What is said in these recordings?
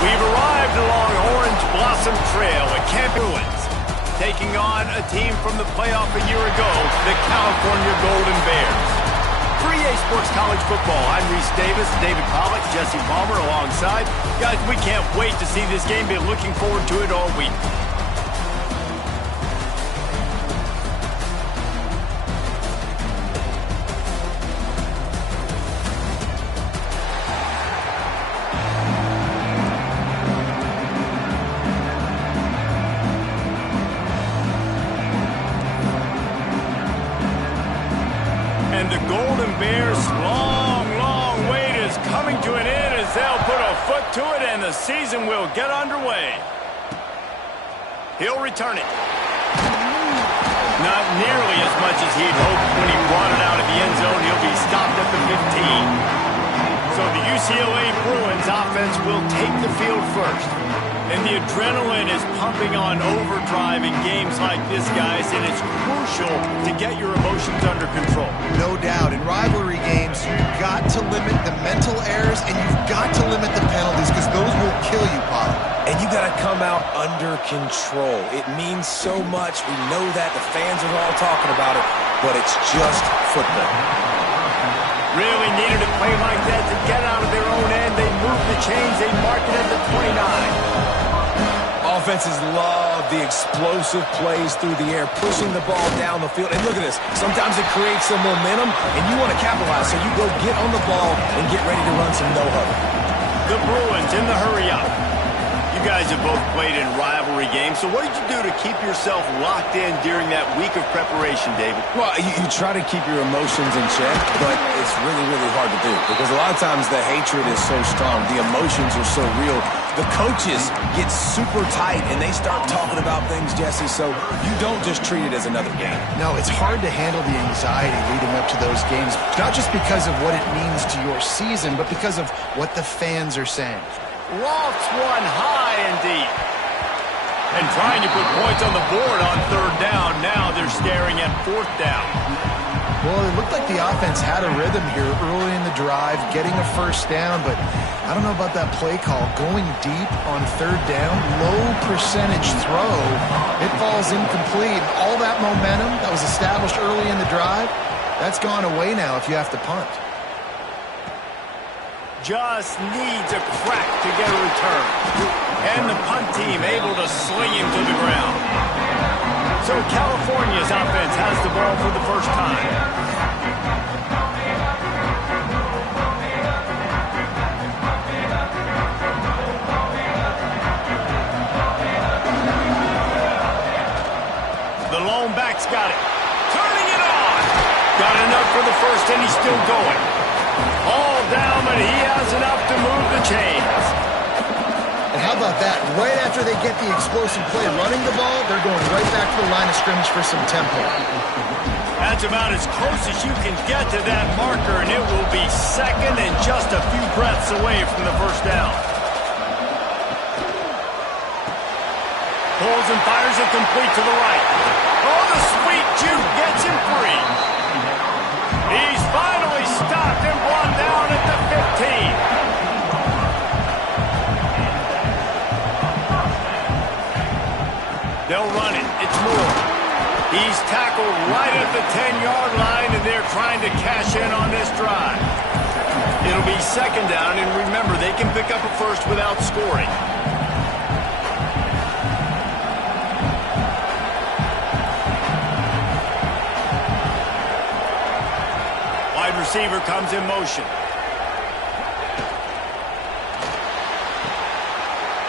We've arrived along Orange Blossom Trail at Camp Ruins, taking on a team from the playoff a year ago, the California Golden Bears. For EA Sports College Football, I'm Reese Davis, David Pollock, Jesse Palmer alongside. Guys, we can't wait to see this game. Been looking forward to it all week. And the Golden Bears' long wait is coming to an end as they'll put a foot to it and the season will get underway. He'll return it. Not nearly as much as he'd hoped when he brought it out of the end zone. He'll be stopped at the 15. So the UCLA Bruins offense will take the field first. And the adrenaline is pumping on overdrive in games like this, guys, and it's crucial to get your emotions under control. No doubt. In rivalry games, you've got to limit the mental errors and you've got to limit the penalties because those will kill you, Paul. And you got to come out under control. It means so much. We know that. The fans are all talking about it, but it's just football. Really needed a play like that to get out of their own end. They moved the chains. They marked it at the 29. Offenses love the explosive plays through the air, pushing the ball down the field. And look at this. Sometimes it creates some momentum, and you want to capitalize. So you go get on the ball and get ready to run some no-huddle. The Bruins in the hurry-up. You guys have both played in rivalry games, so what did you do to keep yourself locked in during that week of preparation, David? Well, you try to keep your emotions in check, but it's really hard to do because a lot of times the hatred is so strong. The emotions are so real. The coaches get super tight, and they start talking about things, Jesse, so you don't just treat it as another game. No, it's hard to handle the anxiety leading up to those games, not just because of what it means to your season, but because of what the fans are saying. Lofts one high and deep. And trying to put points on the board on third down. Now they're staring at fourth down. Well, it looked like the offense had a rhythm here early in the drive, getting a first down, but I don't know about that play call. Going deep on third down, low percentage throw, it falls incomplete. All that momentum that was established early in the drive, that's gone away now if you have to punt. Just needs a crack to get a return. And the punt team able to sling him to the ground. So California's offense has the ball for the first time. The lone back's got it. Turning it on. Got enough for the first, and he's still going. All down, but he has enough to move the chains. And how about that? Right after they get the explosive play running the ball, they're going right back to the line of scrimmage for some tempo. That's about as close as you can get to that marker, and it will be second and just a few breaths away from the first down. Pulls and fires it complete to the right. Oh, the sweet juke gets him free. He's finally stopped and brought down at the 15. They'll run it. It's Moore. He's tackled right at the 10-yard line, and they're trying to cash in on this drive. It'll be second down, and remember, they can pick up a first without scoring. Wide receiver comes in motion.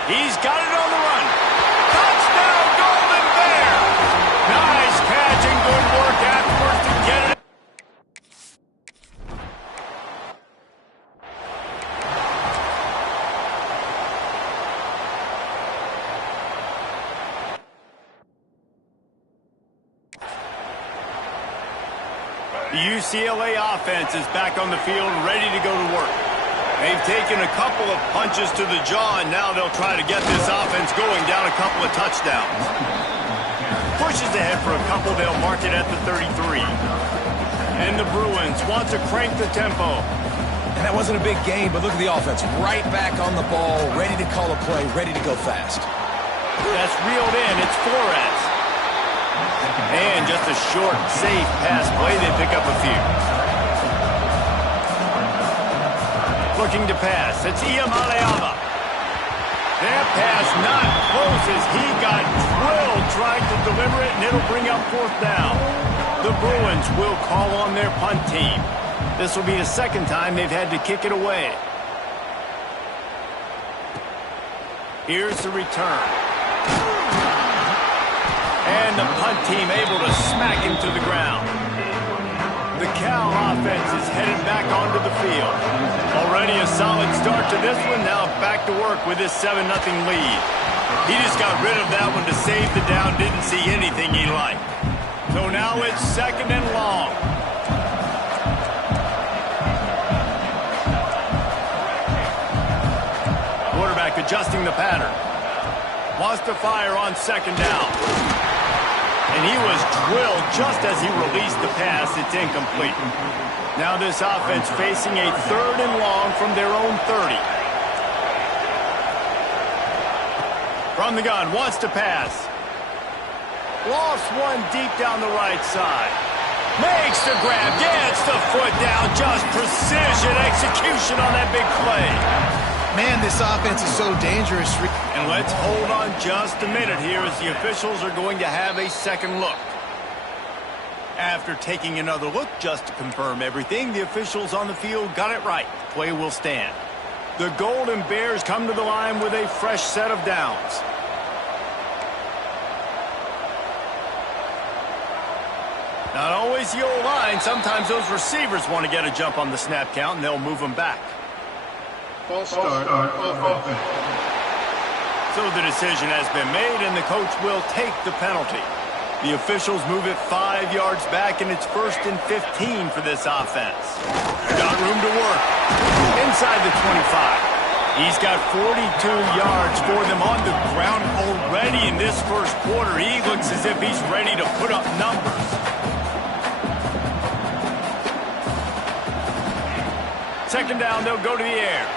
He's got it on the run. Touchdown, Golden Bears! Nice catch and good work afterwards to get it. The UCLA offense is back on the field, ready to go to work. They've taken a couple of punches to the jaw, and now they'll try to get this offense going down a couple of touchdowns. Pushes ahead for a couple. They'll mark it at the 33. And the Bruins want to crank the tempo. And that wasn't a big gain, but look at the offense. Right back on the ball, ready to call a play, ready to go fast. That's reeled in. It's Flores. And just a short, safe pass play. They pick up a few. Looking to pass. It's Iamaleava. That pass not close as he got drilled trying to deliver it, and it'll bring up 4th down. The Bruins will call on their punt team. This will be the second time they've had to kick it away. Here's the return. And the punt team able to smack him to the ground. The Cal offense is headed back onto the field. Already a solid start to this one. Now back to work with this 7-0 lead. He just got rid of that one to save the down. Didn't see anything he liked. So now it's 2nd and long. Quarterback adjusting the pattern. Wants to fire on 2nd down. And he was drilled just as he released the pass. It's incomplete. Now this offense facing a 3rd and long from their own 30. From the gun, wants to pass. Lost one deep down the right side. Makes the grab, gets the foot down. Just precision execution on that big play. Man, this offense is so dangerous. And let's hold on just a minute here as the officials are going to have a second look. After taking another look just to confirm everything, the officials on the field got it right. Play will stand. The Golden Bears come to the line with a fresh set of downs. Not always the old line. Sometimes those receivers want to get a jump on the snap count, and they'll move them back. False start on offense. So the decision has been made, and the coach will take the penalty. The officials move it 5 yards back, and it's 1st and 15 for this offense. Got room to work. Inside the 25. He's got 42 yards for them on the ground already in this first quarter. He looks as if he's ready to put up numbers. Second down, they'll go to the air.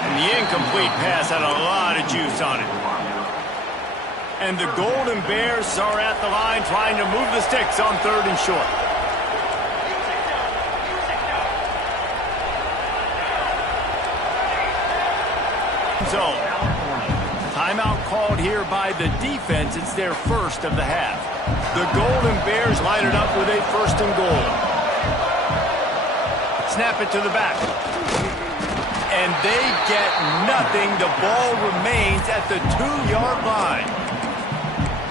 And the incomplete pass had a lot of juice on it. And the Golden Bears are at the line trying to move the sticks on 3rd and short. Zone. Timeout called here by the defense. It's their first of the half. The Golden Bears line it up with a 1st and goal. Snap it to the back. And they get nothing. The ball remains at the 2-yard line.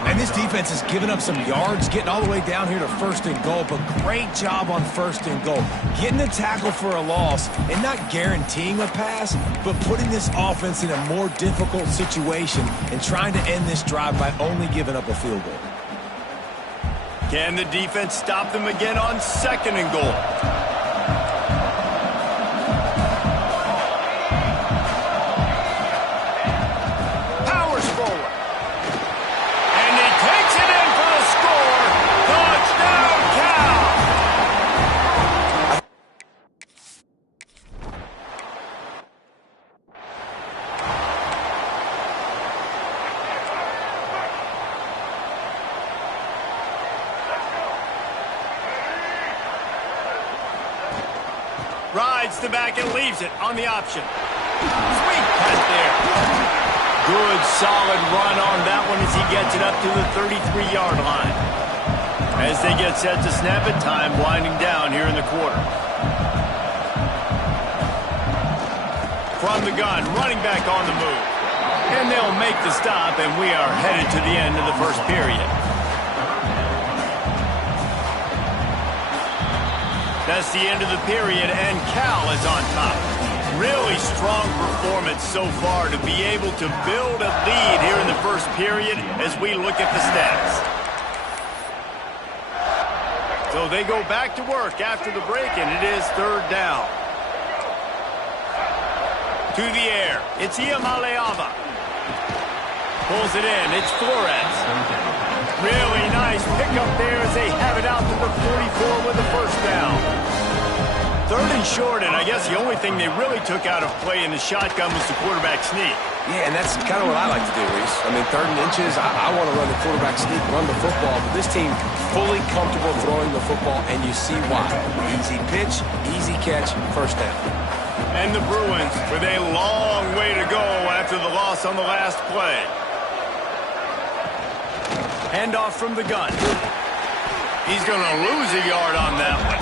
And this defense has given up some yards, getting all the way down here to 1st and goal, but great job on 1st and goal. Getting the tackle for a loss and not guaranteeing a pass, but putting this offense in a more difficult situation and trying to end this drive by only giving up a field goal. Can the defense stop them again on 2nd and goal? Rides the back and leaves it on the option. Sweet pass there. Good, solid run on that one as he gets it up to the 33-yard line. As they get set to snap it, time winding down here in the quarter. From the gun, running back on the move. And they'll make the stop, and we are headed to the end of the first period. That's the end of the period, and Cal is on top. Really strong performance so far to be able to build a lead here in the first period as we look at the stats. So they go back to work after the break, and it is 3rd down. To the air, it's Iamaleava. Pulls it in, it's Flores. Really nice pickup there as they have it out to the 44 with the 1st down. Third and short, and I guess the only thing they really took out of play in the shotgun was the quarterback sneak. Yeah, and that's kind of what I like to do, Reese. I mean, 3rd and inches, I want to run the quarterback sneak, run the football, but this team fully comfortable throwing the football, and you see why. Easy pitch, easy catch, first down. And the Bruins with a long way to go after the loss on the last play. Handoff from the gun. He's going to lose a yard on that one.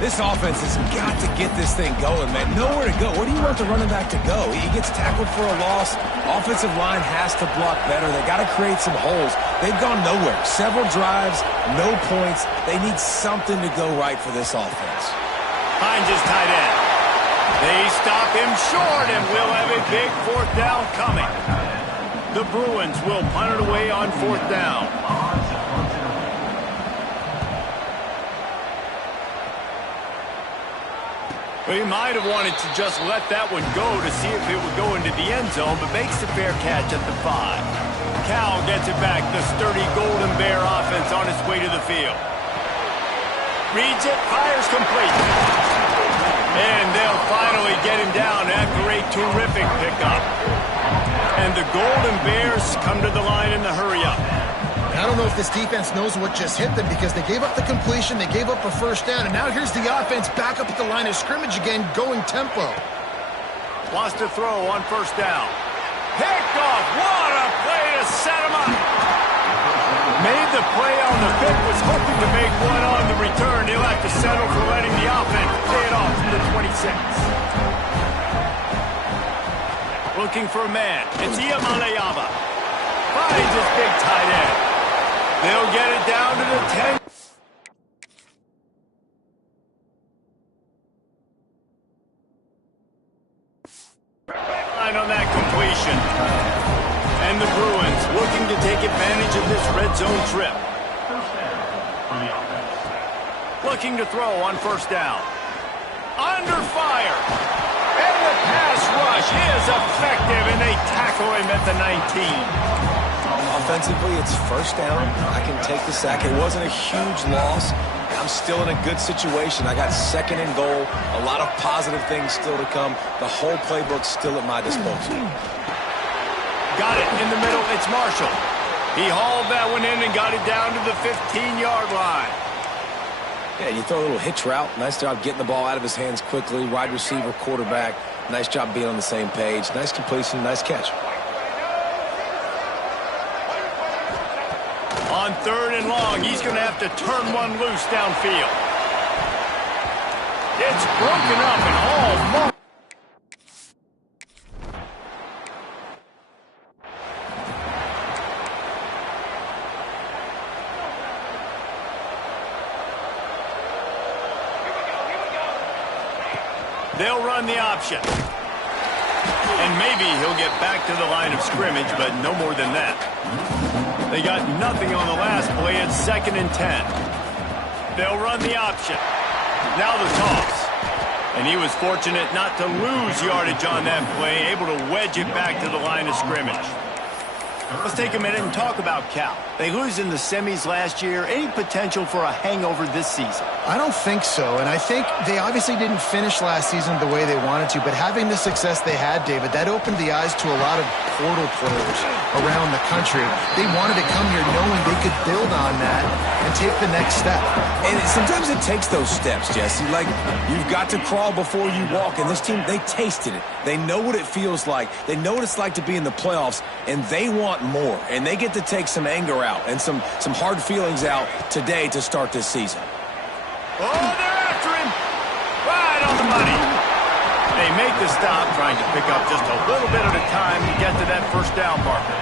This offense has got to get this thing going, man. Nowhere to go. Where do you want the running back to go? He gets tackled for a loss. Offensive line has to block better. They got to create some holes. They've gone nowhere. Several drives, no points. They need something to go right for this offense. Hines is tight end. They stop him short, and we'll have a big 4th down coming. The Bruins will punt it away on 4th down. Well, he might have wanted to just let that one go to see if it would go into the end zone, but makes the fair catch at the 5. Cal gets it back, the sturdy Golden Bear offense on its way to the field. Reads it, fires complete. And they'll finally get him down after a terrific pickup. And the Golden Bears come to the line in the hurry-up. I don't know if this defense knows what just hit them because they gave up the completion, they gave up a first down, and now here's the offense back up at the line of scrimmage again, going tempo. Lost a throw on 1st down. Picked off. What a play to set him up. Made the play on the pick, was hoping to make one on the return. He'll have to settle for letting the offense pay it off from the 26. Looking for a man. It's Iamaleava. Finds his big tight end. They'll get it down to the 10. Line on that completion. And the Bruins looking to take advantage of this red zone trip. Looking to throw on 1st down. Under fire. And the pass rush is effective, and they tackle him at the 19. Offensively, it's 1st down. I can take the sack. It wasn't a huge loss. I'm still in a good situation. I got 2nd and goal. A lot of positive things still to come. The whole playbook's still at my disposal. Got it in the middle. It's Marshall. He hauled that one in and got it down to the 15-yard line. Yeah, you throw a little hitch route. Nice job getting the ball out of his hands quickly. Wide receiver, quarterback. Nice job being on the same page. Nice completion, nice catch. On 3rd and long, he's going to have to turn one loose downfield. It's broken up and all. They'll run the option. And maybe he'll get back to the line of scrimmage, but no more than that. They got nothing on the last play. It's 2nd and 10. They'll run the option. Now the toss. And he was fortunate not to lose yardage on that play, able to wedge it back to the line of scrimmage. Let's take a minute and talk about Cal. They lose in the semis last year. Any potential for a hangover this season? I don't think so, and I think they obviously didn't finish last season the way they wanted to, but having the success they had, David, that opened the eyes to a lot of portal players around the country. They wanted to come here knowing they could build on that and take the next step. And sometimes it takes those steps, Jesse. Like, you've got to crawl before you walk, and this team, they tasted it. They know what it feels like. They know what it's like to be in the playoffs, and they want more. And they get to take some anger out and some hard feelings out today to start this season. Oh, they're after him. Right on the money. They make the stop, trying to pick up just a little bit at a time to get to that 1st down marker.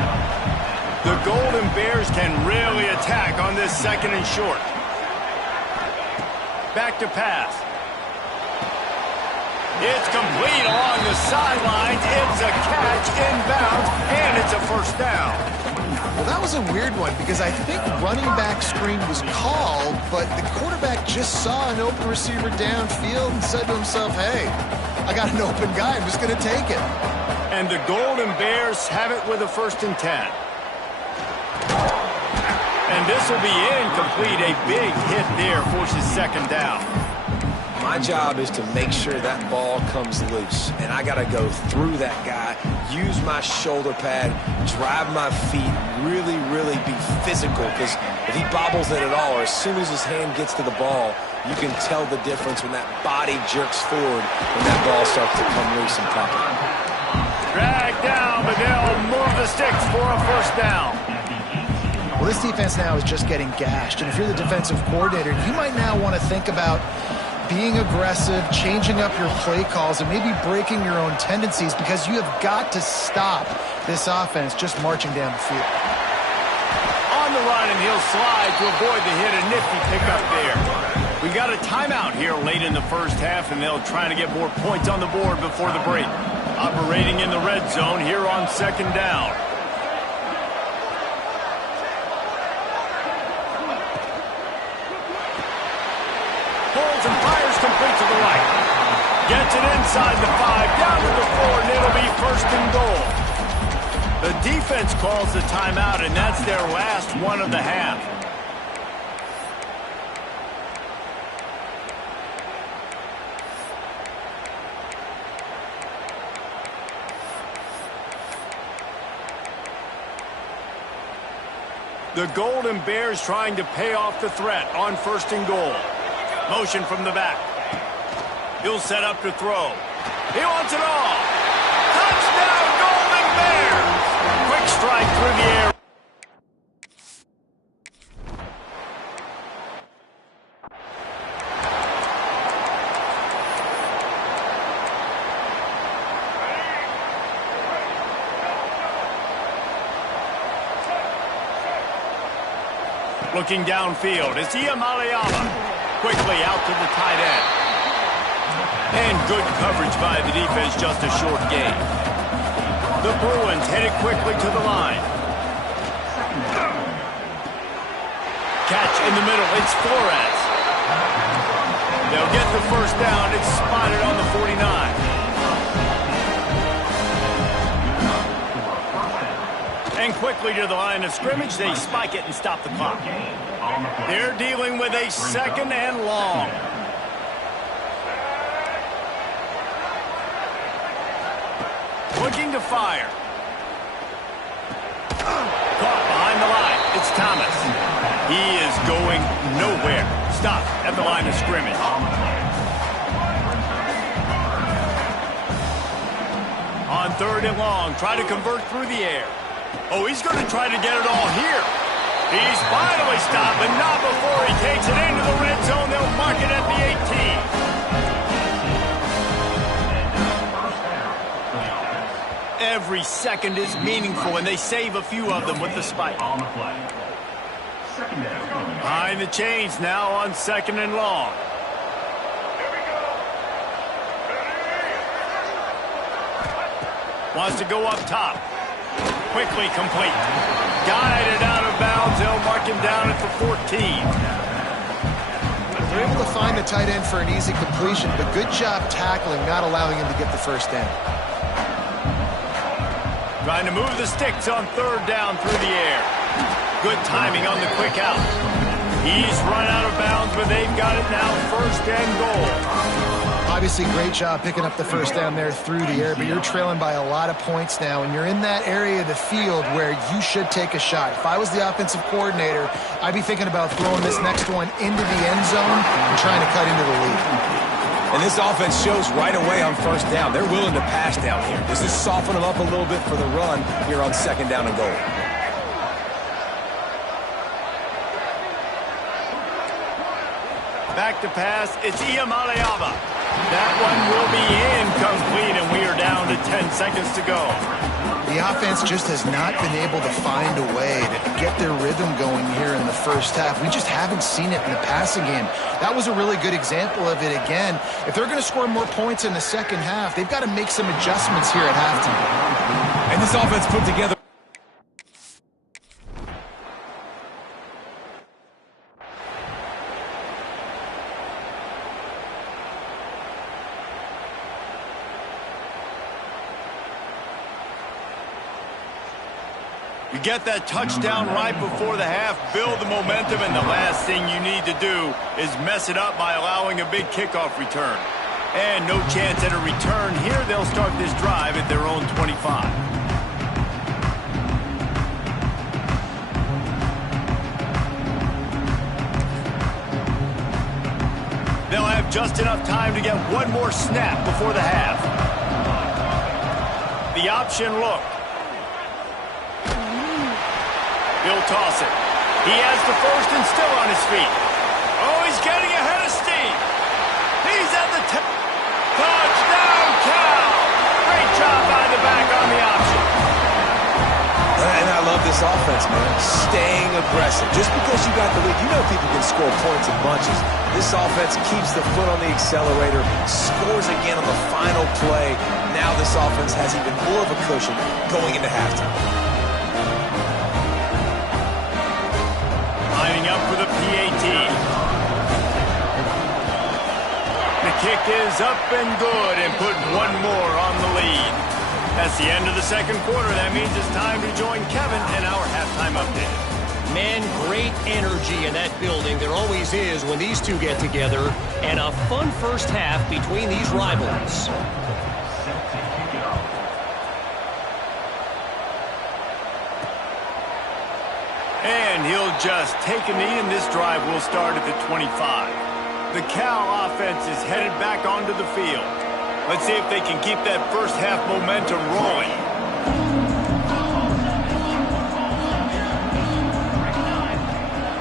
The Golden Bears can really attack on this 2nd and short. Back to pass. It's complete along the sidelines. It's a catch inbounds, and it's a 1st down. Well, that was a weird one because I think running back screen was called, but the quarterback just saw an open receiver downfield and said to himself, hey, I got an open guy. I'm just going to take it. And the Golden Bears have it with a 1st and 10. And this will be incomplete. A big hit there forces 2nd down. My job is to make sure that ball comes loose, and I got to go through that guy, use my shoulder pad, drive my feet, really, really be physical, because if he bobbles it at all, or as soon as his hand gets to the ball, you can tell the difference when that body jerks forward when that ball starts to come loose and pop it. Drag down, but they'll move the sticks for a first down. Well, this defense now is just getting gashed, and if you're the defensive coordinator, you might now want to think about being aggressive, changing up your play calls, and maybe breaking your own tendencies, because you have got to stop this offense just marching down the field. On the run, and he'll slide to avoid the hit. A nifty pickup there. We got a timeout here late in the first half, and they'll try to get more points on the board before the break. Operating in the red zone here on second down. Pulls and fires complete to the right. Gets it inside the 5, down to the 4, and it'll be first and goal. The defense calls the timeout, and that's their last one of the half. The Golden Bears trying to pay off the threat on first and goal. Motion from the back. He'll set up to throw. He wants it all. Touchdown, Golden Bears! Quick strike through the air. Looking downfield, it's Iamaleava. Quickly out to the tight end. And good coverage by the defense, just a short gain. The Bruins headed quickly to the line. Catch in the middle, it's Flores. They'll get the first down, it's spotted on the 49. And quickly to the line of scrimmage, they spike it and stop the clock. They're dealing with a second and long. Looking to fire. Caught behind the line. It's Thomas. He is going nowhere. Stop at the line of scrimmage. On third and long, try to convert through the air. Oh, he's going to try to get it all here. He's finally stopped, but not before he takes it into the red zone. They'll mark it at the 18. Every second is meaningful, and they save a few of them with the spike. Behind the chains now on second and long. Wants to go up top. Quickly complete. Guided out of bounds. They'll mark him down at the 14. They're able to find the tight end for an easy completion, but good job tackling, not allowing him to get the first down. Trying to move the sticks on third down through the air. Good timing on the quick out. He's run out of bounds, but they've got it now first and goal. Obviously, great job picking up the first down there through the air, but you're trailing by a lot of points now, and you're in that area of the field where you should take a shot. If I was the offensive coordinator, I'd be thinking about throwing this next one into the end zone and trying to cut into the lead. And this offense shows right away on first down. They're willing to pass down here. Does this soften them up a little bit for the run here on second down and goal? Back to pass, it's Iamaleava. That one will be incomplete, and we are down to 10 seconds to go. The offense just has not been able to find a way to get their rhythm going here in the first half. We just haven't seen it in the passing game. That was a really good example of it again. If they're going to score more points in the second half, they've got to make some adjustments here at halftime. And this offense put together. You get that touchdown right before the half, build the momentum, and the last thing you need to do is mess it up by allowing a big kickoff return. And no chance at a return here. They'll start this drive at their own 25. They'll have just enough time to get one more snap before the half. The option look. He'll toss it. He has the first and still on his feet. Oh, he's getting ahead of steam. He's at the touchdown, Cal. Great job by the back on the option. And I love this offense, man. Staying aggressive. Just because you got the lead, you know people can score points in bunches. This offense keeps the foot on the accelerator, scores again on the final play. Now this offense has even more of a cushion going into halftime. Lining up for the PAT. The kick is up and good and put one more on the lead. That's the end of the second quarter. That means it's time to join Kevin in our halftime update. Man, great energy in that building. There always is when these two get together. And a fun first half between these rivals. And he'll just take a knee, and this drive will start at the 25. The Cal offense is headed back onto the field. Let's see if they can keep that first half momentum rolling.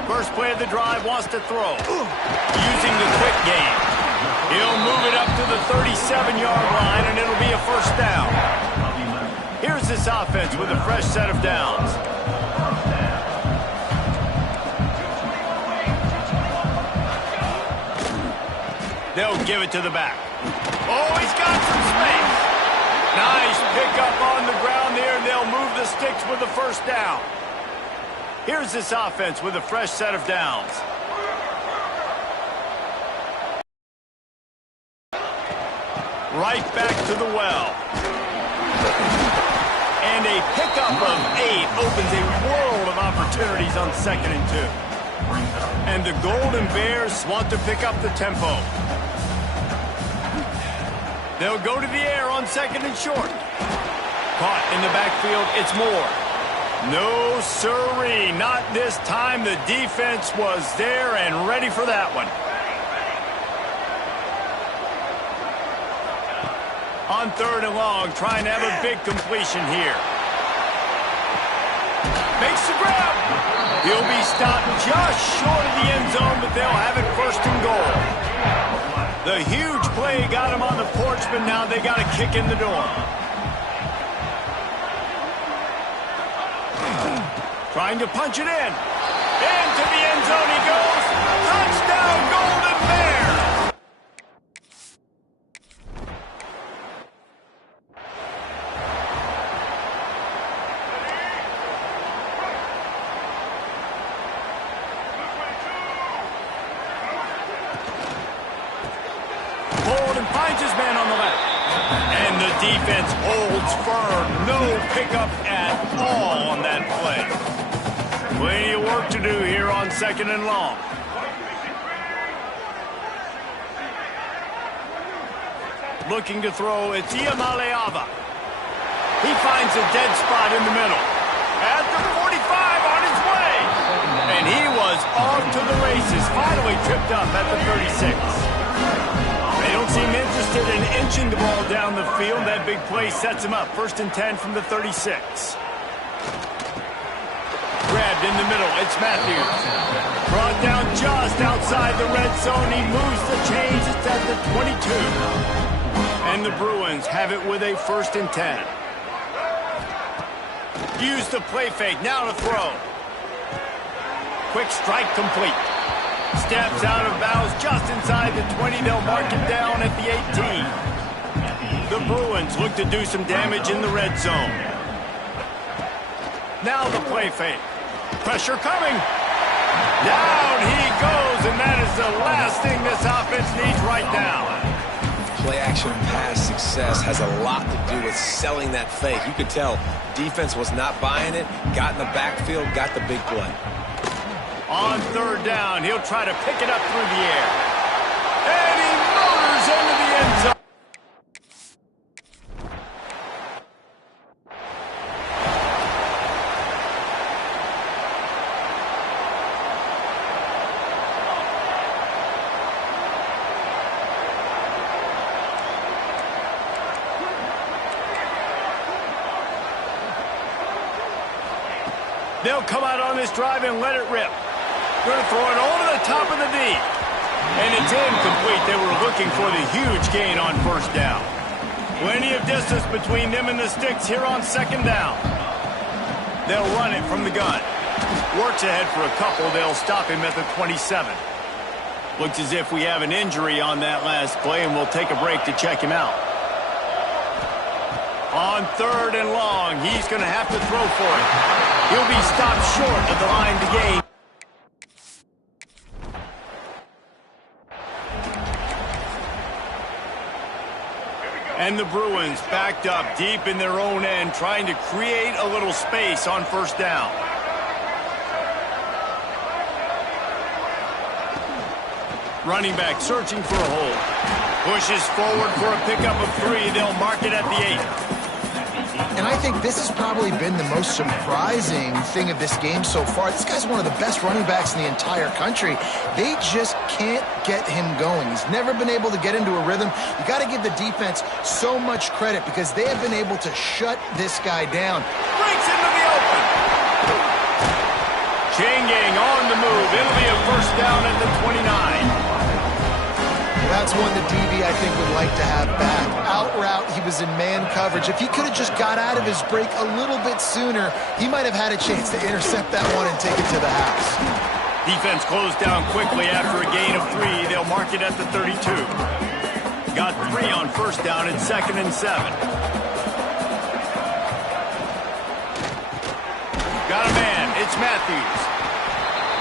First play of the drive wants to throw. Using the quick game. He'll move it up to the 37-yard line, and it'll be a first down. Here's this offense with a fresh set of downs. They'll give it to the back. Oh, he's got some space. Nice pickup on the ground there. They'll move the sticks with the first down. Here's this offense with a fresh set of downs. Right back to the well. And a pickup of 8 opens a world of opportunities on 2nd and 2. And the Golden Bears want to pick up the tempo. They'll go to the air on 2nd and short. Caught in the backfield, it's Moore. No sirree, not this time. The defense was there and ready for that one. On 3rd and long, trying to have a big completion here. Makes the grab. He'll be stopped just short of the end zone, but they'll have it 1st and goal. The huge play got him on the porch, but now they got a kick in the door. Trying to punch it in. Into the end zone he goes. Touchdown, Golden Bears! Hold and finds his man on the left. And the defense holds firm. No pickup at all on that play. Plenty of work to do here on 2nd and long. Looking to throw, it's Iamaleava. He finds a dead spot in the middle. At the 45 on his way. And he was off to the races. Finally tripped up at the 36. They don't seem interested in inching the ball down the field. That big play sets him up. 1st and 10 from the 36. Grabbed in the middle. It's Matthews. Brought down just outside the red zone. He moves the chains. It's at the 22. And the Bruins have it with a 1st and 10. Use the play fake. Now to throw. Quick strike complete. Steps out of bounds just inside the 20. They'll mark him down at the 18. The Bruins look to do some damage in the red zone. Now the play fake. Pressure coming. Down he goes, and that is the last thing this offense needs right now. play action pass success has a lot to do with selling that fake. You could tell defense was not buying it, got in the backfield, got the big play. On third down, he'll try to pick it up through the air. And he motors into the end zone. They'll come out on this drive and let it rip. Going to throw it over the top of the D. And it's incomplete. They were looking for the huge gain on first down. Plenty of distance between them and the sticks here on second down. They'll run it from the gun. Works ahead for a couple. They'll stop him at the 27. Looks as if we have an injury on that last play, and we'll take a break to check him out. On third and long, he's going to have to throw for it. He'll be stopped short of the line to gain. And the Bruins backed up deep in their own end, trying to create a little space on first down. Running back searching for a hole. Pushes forward for a pickup of 3. They'll mark it at the 8. And I think this has probably been the most surprising thing of this game so far. This guy's one of the best running backs in the entire country. They just can't get him going. He's never been able to get into a rhythm. You got to give the defense so much credit because they have been able to shut this guy down. Breaks into the open. Changing on the move. It'll be a first down at the 29. That's one the DB, I think, would like to have back. Out route, he was in man coverage. If he could have just got out of his break a little bit sooner, he might have had a chance to intercept that one and take it to the house. Defense closed down quickly after a gain of 3. They'll mark it at the 32. Got 3 on first down and 2nd and 7. Got a man. It's Matthews.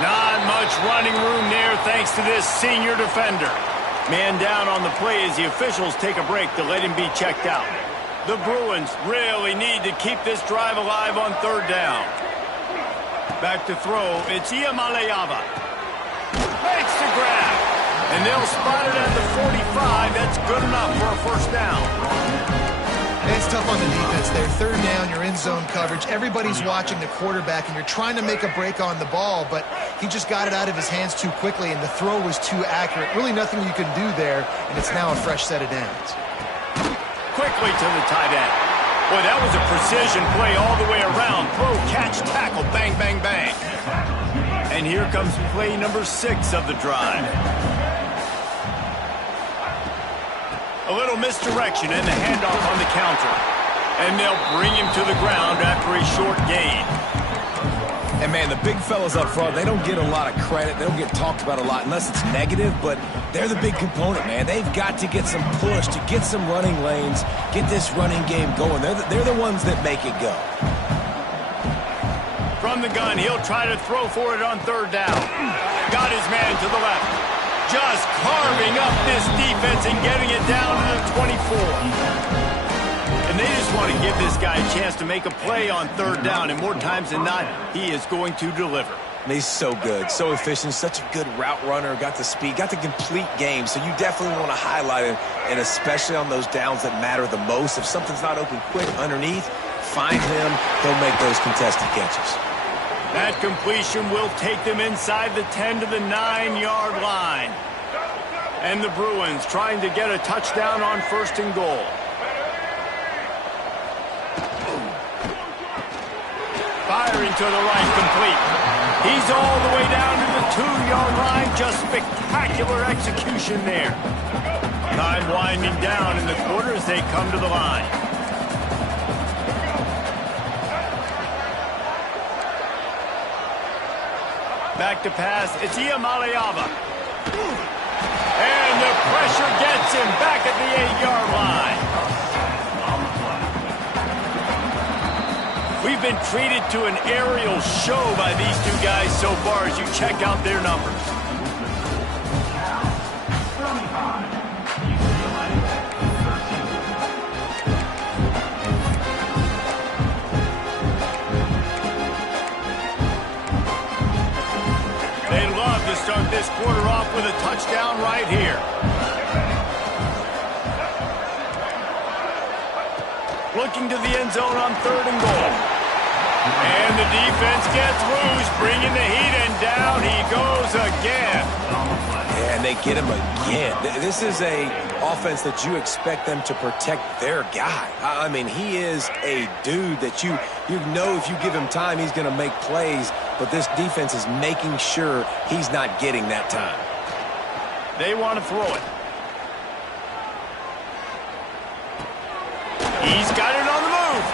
Not much running room there thanks to this senior defender. Man down on the play as the officials take a break to let him be checked out. The Bruins really need to keep this drive alive on third down. Back to throw. It's Iamaleava. Makes the grab. And they'll spot it at the 45. That's good enough for a first down. It's tough on the defense there. Third down, you're in zone coverage. Everybody's watching the quarterback, and you're trying to make a break on the ball, but he just got it out of his hands too quickly, and the throw was too accurate. Really nothing you can do there, and it's now a fresh set of downs. Quickly to the tight end. Boy, that was a precision play all the way around. Throw, catch, tackle, bang, bang, bang. And here comes play number 6 of the drive. A little misdirection and the handoff on the counter. And they'll bring him to the ground after a short gain. And, man, the big fellas up front, they don't get a lot of credit. They don't get talked about a lot unless it's negative, but they're the big component, man. They've got to get some push, to get some running lanes, get this running game going. They're the ones that make it go. From the gun, he'll try to throw for it on third down. Got his man to the left. Just carving up this defense and getting it down to the 24. And they just want to give this guy a chance to make a play on third down, and more times than not, he is going to deliver. And he's so good, so efficient, such a good route runner, got the speed, got the complete game, so you definitely want to highlight him, and especially on those downs that matter the most. If something's not open quick underneath, find him, he'll make those contested catches. That completion will take them inside the 10 to the 9-yard line. And the Bruins trying to get a touchdown on first and goal. Firing to the right, complete. He's all the way down to the 2-yard line. Just spectacular execution there. Time winding down in the quarter as they come to the line. Back to pass. It's Iamaleava. And the pressure gets him back at the 8-yard line. We've been treated to an aerial show by these two guys so far as you check out their numbers. this quarter off with a touchdown right here. Looking to the end zone on 3rd and goal. And the defense gets loose, bringing the heat, and down he goes again. And they get him again. This is a offense that you expect them to protect their guy. I mean, he is a dude that you know if you give him time, he's going to make plays, but this defense is making sure he's not getting that time. They want to throw it. He's got it on the move.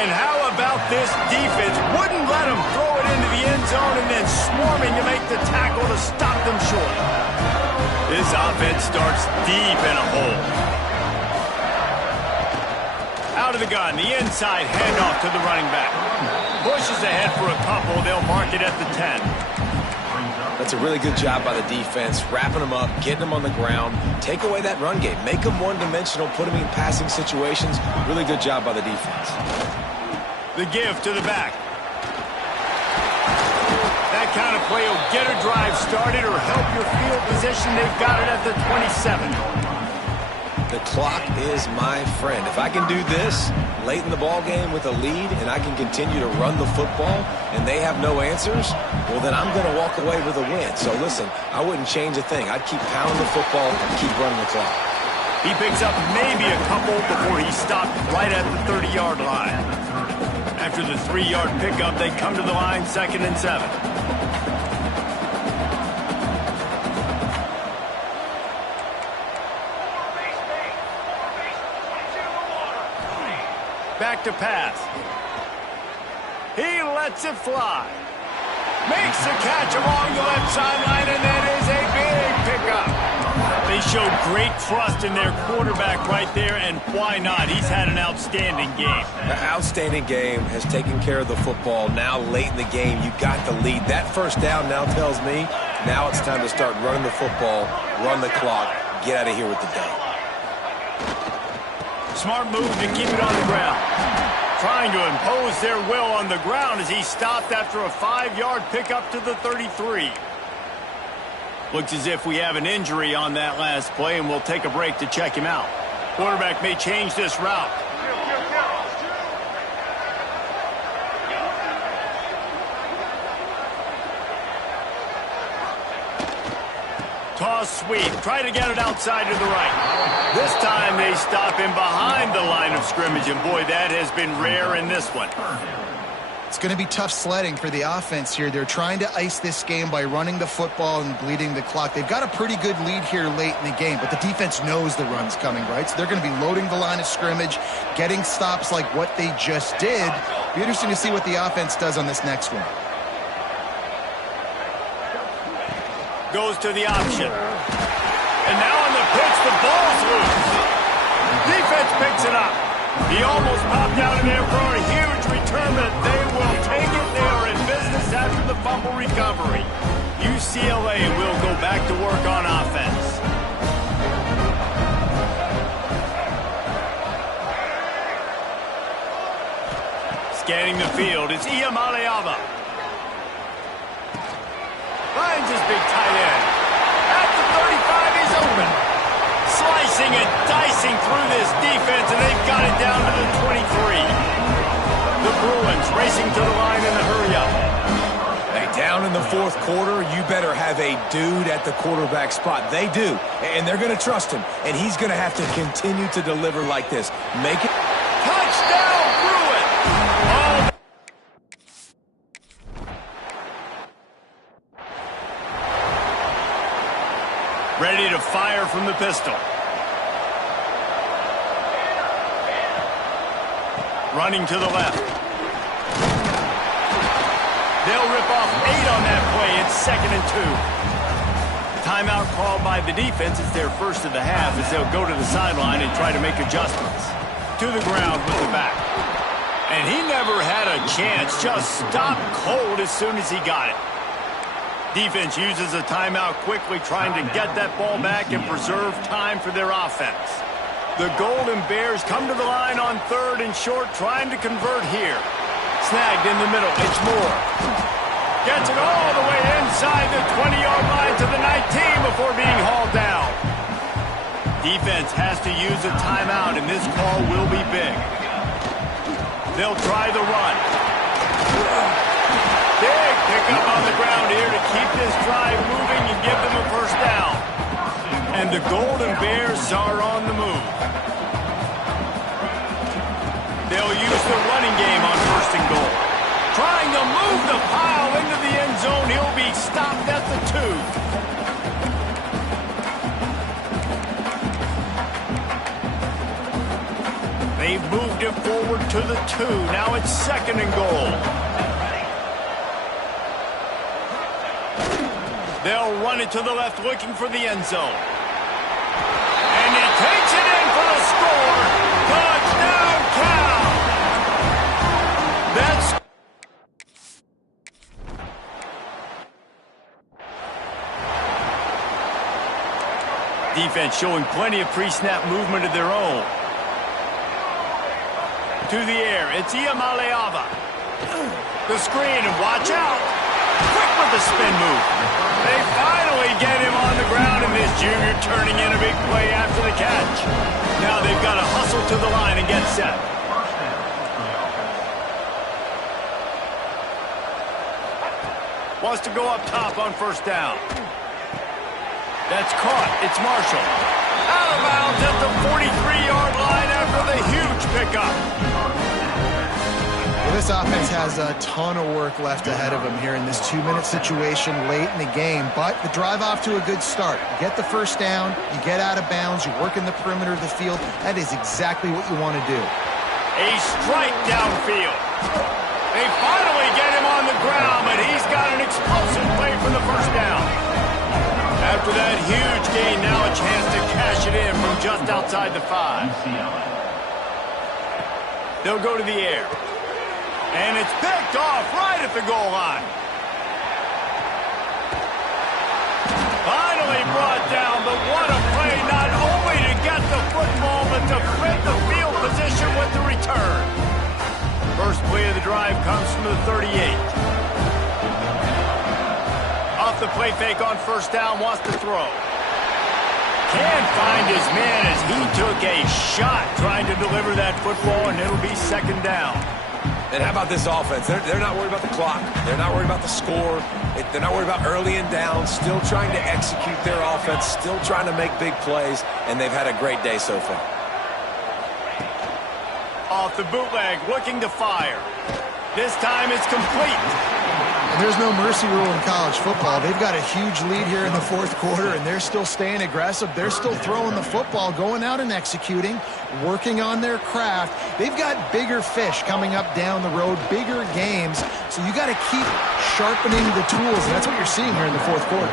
And how about this defense? Wouldn't let him throw it into the end zone and then swarming to make the tackle to stop them short. This offense starts deep in a hole. Out of the gun, the inside handoff to the running back. Pushes ahead for a couple. They'll mark it at the 10. That's a really good job by the defense, wrapping them up, getting them on the ground, take away that run game, make them one-dimensional, put them in passing situations. Really good job by the defense. The give to the back. That kind of play will get a drive started or help your field position. They've got it at the 27. The clock is my friend. If I can do this late in the ball game with a lead and I can continue to run the football and they have no answers, well, then I'm going to walk away with a win. So, listen, I wouldn't change a thing. I'd keep pounding the football and keep running the clock. He picks up maybe a couple before he stopped right at the 30-yard line. After the 3-yard pickup, they come to the line 2nd and 7. Back to pass. He lets it fly. Makes the catch along the left sideline, and that is a big pickup. They show great trust in their quarterback right there, and why not? He's had an outstanding game. An outstanding game, has taken care of the football. Now late in the game, you got the lead. That first down now tells me now it's time to start running the football, run the clock, get out of here with the day. Smart move to keep it on the ground. Trying to impose their will on the ground as he stopped after a 5-yard pickup to the 33. Looks as if we have an injury on that last play, and we'll take a break to check him out. Quarterback may change this route. Toss sweep. Try to get it outside to the right. This time they stop him behind the line of scrimmage, and boy, that has been rare in this one. It's going to be tough sledding for the offense here. They're trying to ice this game by running the football and bleeding the clock. They've got a pretty good lead here late in the game, but the defense knows the run's coming, right? So they're going to be loading the line of scrimmage, getting stops like what they just did. Be interesting to see what the offense does on this next one. Goes to the option. And now on the pitch, the ball's loose. Defense picks it up. He almost popped out of there for a huge return, but they will take it. They are in business after the fumble recovery. UCLA will go back to work on offense. Scanning the field, it's Iamaleava. Finds his big tight end. At the 35, he's open. Slicing and dicing through this defense, and they've got it down to the 23. The Bruins racing to the line in the hurry-up. Hey, down in the fourth quarter, you better have a dude at the quarterback spot. They do, and they're going to trust him, and he's going to have to continue to deliver like this. Make it. Touchdown, Bruins! Oh, ready to fire from the pistol. Running to the left. They'll rip off 8 on that play. It's 2nd and 2. Timeout called by the defense. It's their first of the half as they'll go to the sideline and try to make adjustments. To the ground with the back. And he never had a chance. Just stopped cold as soon as he got it. Defense uses a timeout quickly, trying to get that ball back and preserve time for their offense. The Golden Bears come to the line on 3rd and short, trying to convert here. Snagged in the middle. It's Moore. Gets it all the way inside the 20-yard line to the 19 before being hauled down. Defense has to use a timeout, and this call will be big. They'll try the run. Big pickup on the ground here to keep this drive moving and give them a first down. And the Golden Bears are on the move. They'll use the running game on first and goal. Trying to move the pile into the end zone. He'll be stopped at the 2. They've moved it forward to the 2. Now it's second and goal. They'll run it to the left looking for the end zone. And he takes it in for the score. Touchdown, Cal! That's defense showing plenty of pre-snap movement of their own. To the air, it's Iamaleava. The screen, and watch out. Quick with the spin move. They finally get him on the ground, and this junior turning in a big play after the catch. Now they've got to hustle to the line and get set. Wants to go up top on first down. That's caught. It's Marshall. Out of bounds at the 43-yard line after the huge pickup. Well, this offense has a ton of work left ahead of them here in this 2-minute situation late in the game, but the drive off to a good start. You get the first down, you get out of bounds, you work in the perimeter of the field. That is exactly what you want to do. A strike downfield. They finally get him on the ground, but he's got an explosive play for the first down. After that huge gain, now a chance to cash it in from just outside the 5. They'll go to the air. And it's picked off right at the goal line. Finally brought down, but what a play, not only to get the football, but to flip the field position with the return. First play of the drive comes from the 38. Off the play fake on first down, wants to throw. Can't find his man as he took a shot trying to deliver that football, and it'll be second down. And how about this offense? They're not worried about the clock. They're not worried about the score. They're not worried about early and down. Still trying to execute their offense. Still trying to make big plays. And they've had a great day so far. Off the bootleg, looking to fire. This time it's complete. And there's no mercy rule in college football. They've got a huge lead here in the fourth quarter, and they're still staying aggressive. They're still throwing the football, going out and executing, working on their craft. They've got bigger fish coming up down the road, bigger games. So you got to keep sharpening the tools, and that's what you're seeing here in the fourth quarter.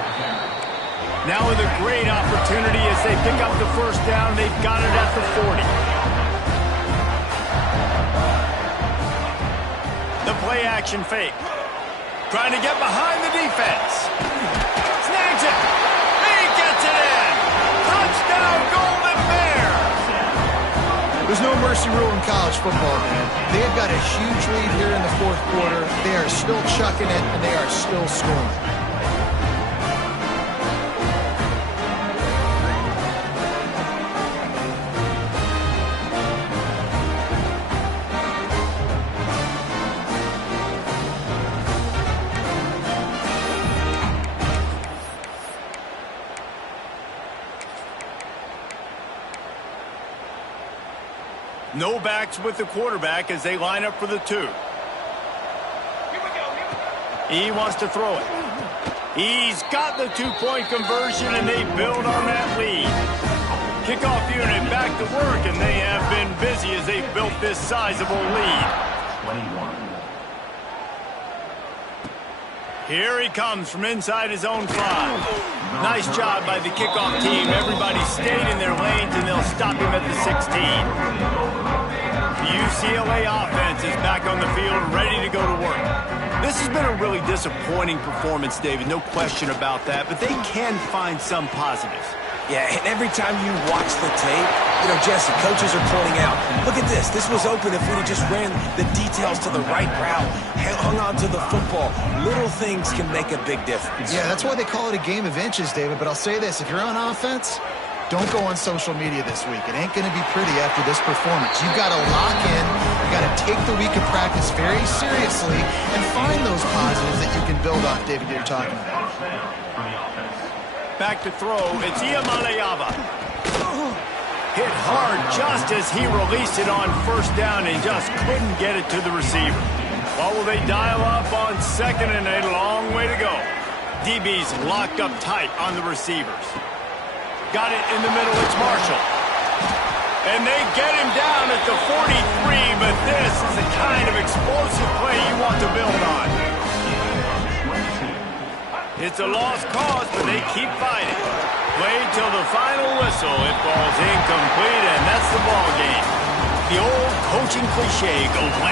Now with a great opportunity as they pick up the first down, they've got it at the 40. The play action fake. Trying to get behind the defense. Snags it. He gets it in. Touchdown, Golden Bears. There's no mercy rule in college football, man. They've got a huge lead here in the fourth quarter. They are still chucking it, and they are still scoring. No backs with the quarterback as they line up for the 2. He wants to throw it. He's got the 2-point conversion, and they build on that lead. Kickoff unit back to work, and they have been busy as they've built this sizable lead. 21. Here he comes from inside his own 5. Nice job by the kickoff team. Everybody stayed in their lanes, and they'll stop him at the 16. The UCLA offense is back on the field, ready to go to work. This has been a really disappointing performance, David, no question about that, but they can find some positives. Yeah, and every time you watch the tape, Jesse, coaches are pointing out, look at this. This was open if we'd have just ran the details to the right route, hung on to the football. Little things can make a big difference. Yeah, that's why they call it a game of inches, David. But I'll say this, if you're on offense, don't go on social media this week. It ain't going to be pretty after this performance. You've got to lock in. You've got to take the week of practice very seriously and find those positives that you can build on, David, you're talking about. Back to throw. It's Iamaleava. Hit hard just as he released it on first down and just couldn't get it to the receiver. Well, will they dial up on second and a long way to go? DB's locked up tight on the receivers. Got it in the middle. It's Marshall. And they get him down at the 43, but this is the kind of explosive play you want to build on. It's a lost cause, but they keep fighting. Played till the final whistle. It falls incomplete, and that's the ball game. The old coaching cliche, go Players.